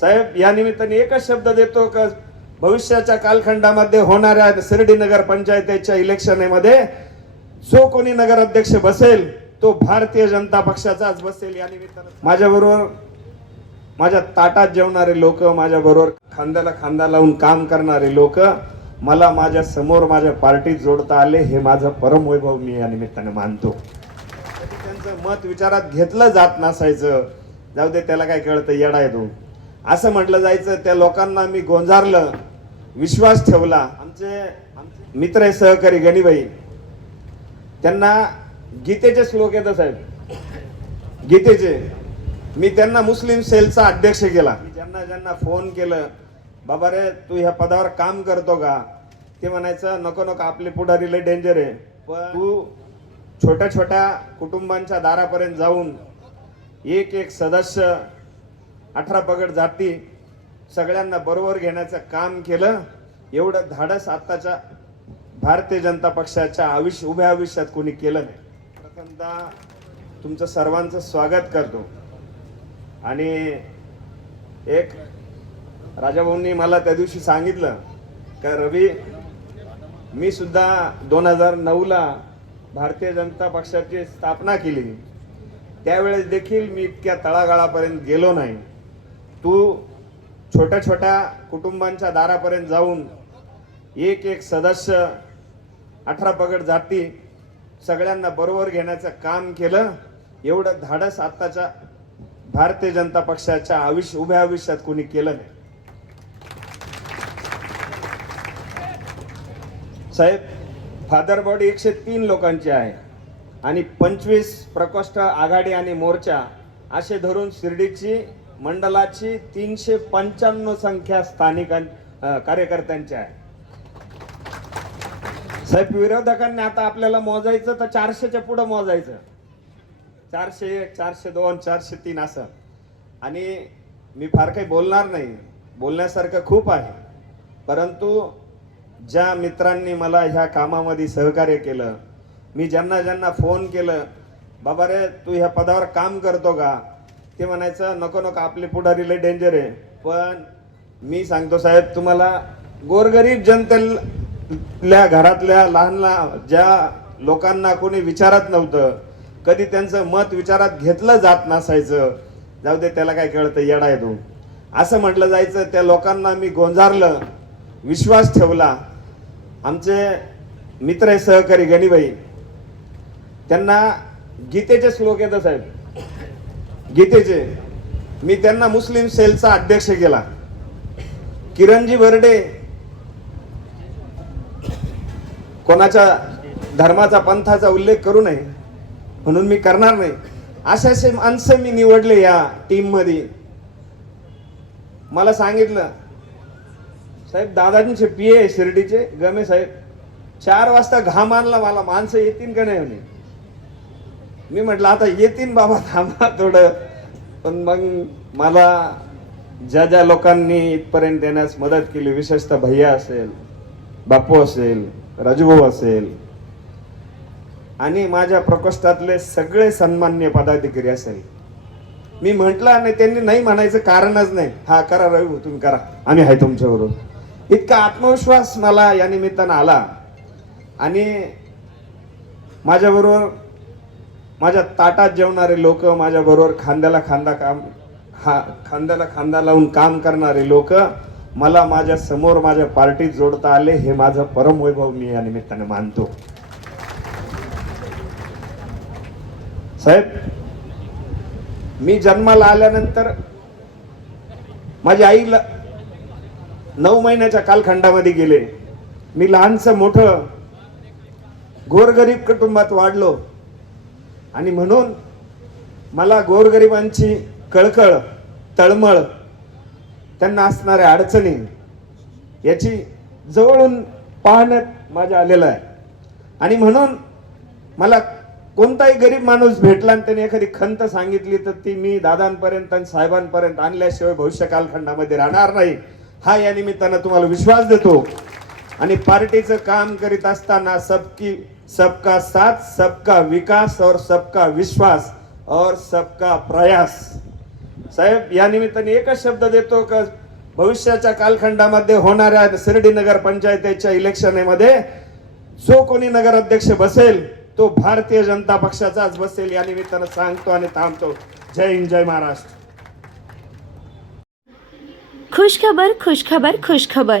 साहेब या निमित्ताने एकच शब्द देतो का भविष्याच्या कालखंडामध्ये होणाऱ्या शिर्डी नगर पंचायतीच्या इलेक्शनमध्ये जो कोणी नगराध्यक्ष बसेल तो भारतीय जनता पक्षाचाच बसेल. या निमित्तानं माझ्याबरोबर माझ्या ताटात जेवणारे लोक माझ्याबरोबर खांद्याला खांदा लावून काम करणारे लोक मला माझ्यासमोर माझ्या पार्टीत जोडता आले हे माझं परमवैभव मी या निमित्ताने मानतो. त्यांचं मत विचारात घेतलं जात नसायचं जाऊ दे त्याला काय कळतं येडा येतो असं म्हटलं जायचं त्या लोकांना मी गोंजारलं विश्वास ठेवला. आमचे आमचे मित्र आहे सहकारी गणीबाई. त्यांना गीतेचे श्लोक येतं साहेब. गीतेचे. मी त्यांना मुस्लिम सेलचा अध्यक्ष केला. ज्यांना ज्यांना फोन केलं बाबा रे तू ह्या पदावर काम करतो का? ते म्हणायचं नको नको आपले पुढारी लय डेंजर आहे. पण तू छोट्या छोट्या कुटुंबांच्या दारापर्यंत जाऊन एक एक सदस्य अठरा पगड जाती सगळ्यांना बरोबर घेण्याचं काम केलं. एवढं धाडस आत्ताच्या भारतीय जनता पक्षाच्या आयुष्य उभ्या आयुष्यात कोणी केलं नाही. प्रथमतः तुमचं सर्वांचं स्वागत करतो. आणि एक राजाभाऊंनी मला त्या दिवशी सांगितलं का रवी मी सुद्धा दोन हजार नऊला भारतीय जनता पक्षाची स्थापना केली. त्यावेळेस देखील मी इतक्या तळागाळापर्यंत गेलो नाही. तू छोट्या छोट्या कुटुंबांच्या दारापर्यंत जाऊन एक एक सदस्य अठरा पगड जाती सगळ्यांना बरोबर घेण्याचं काम केलं एवढं धाडस आत्ताच्या भारतीय जनता पक्षाच्या आयुष्य उभ्या आयुष्यात कोणी केलं नाही. साहेब फादर बॉडी एकशे तीन लोकांची आहे आणि पंचवीस प्रकोष्ठ आघाडी आणि मोर्चा असे धरून शिर्डीची मंडलाची तीनशे पंच्याण्णव संख्या स्थानिकां कार्यकर्त्यांची आहे. साहेब विरोधकांनी आता आपल्याला मोजायचं तर चारशेच्या पुढं मोजायचं. चारशे एक चारशे दोन चारशे तीन असं. आणि मी फार काही बोलणार नाही. बोलण्यासारखं खूप आहे. परंतु ज्या मित्रांनी मला ह्या कामामध्ये सहकार्य केलं मी ज्यांना ज्यांना फोन केलं बाबा रे तू ह्या पदावर काम करतो का? ते म्हणायचं नको नको आपले पुढारी लय डेंजर आहे. पण मी सांगतो साहेब तुम्हाला गोरगरीब जनतेल्या घरातल्या लहान लहान ज्या लोकांना कोणी विचारत नव्हतं कधी त्यांचं मत विचारात घेतलं जात नसायचं जाऊ दे त्याला काय कळतं येडा आहे तू. असं म्हटलं जायचं त्या लोकांना मी गोंजारलं विश्वास ठेवला. आमचे मित्र आहे सहकारी गणीबाई त्यांना गीतेचे श्लोक येतं साहेब. गीतेचे. मी त्यांना मुस्लिम सेलचा अध्यक्ष केला. किरणजी बर्डे कोणाच्या धर्माचा पंथाचा उल्लेख करू नये म्हणून मी करणार नाही. असे असे माणसं मी निवडले या टीममध्ये मला सांगितलं साहेब दादाजींचे पी ए शिर्डीचे. गमे साहेब चार वाजता घाम आणला मला माणसं येतील का नाही? म्हणे मी म्हटलं आता येतील बाबा थांबा थोडं. पण मग मला ज्या ज्या लोकांनी इथपर्यंत येण्यास मदत केली विशेषतः भैया असेल बापू असेल राजूभाऊ असेल आणि माझ्या प्रकोष्ठातले सगळे सन्मान्य पदाधिकारी असेल. मी म्हटलं आणि त्यांनी नाही म्हणायचं कारणच नाही. हा करा रवी तुम्ही करा. आम्ही आहे तुमच्याबरोबर. इतका आत्मविश्वास मला या निमित्तानं आला. आणि माझ्याबरोबर माझ्या ताटात जेवणारे लोक माझ्याबरोबर खांद्याला खांदा काम हा खांद्याला खांदा लावून काम करणारे लोक मला माझ्यासमोर माझ्या पार्टीत जोडता आले हे माझं परमवैभव मी या निमित्ताने मानतो. साहेब मी जन्माला आल्यानंतर माझी आईला नऊ महिन्याच्या कालखंडामध्ये गेले. मी लहानसं मोठं गोरगरीब कुटुंबात वाढलो. आणि म्हणून मला गोरगरिबांची कळकळ तळमळ त्यांना असणाऱ्या अडचणी याची जवळून पाहण्यात माझ्या आलेलं आहे. आणि म्हणून मला कोणताही गरीब माणूस भेटला आणि त्याने एखादी खंत सांगितली तर ती मी दादांपर्यंत आणि साहेबांपर्यंत आणल्याशिवाय भविष्य कालखंडामध्ये राहणार नाही. हा या निमित्तानं तुम्हाला विश्वास देतो. आणि पार्टीचं काम करीत असताना सबकी सबका साथ सबका विकास और सबका विश्वास और सबका प्रयास। साहेब या निमित्ताने एकच शब्द देतो का भविष्याच्या कालखंडामध्ये होणाऱ्या शिर्डी नगर पंचायतीच्या इलेक्शनमध्ये जो कोणी नगराध्यक्ष बसेल तो भारतीय जनता पक्षाचाच बसेल या निमित्तानं सांगतो आणि थांबतो. जय हिंद जय महाराष्ट्र. खुशखबर खुशखबर खुशखबर.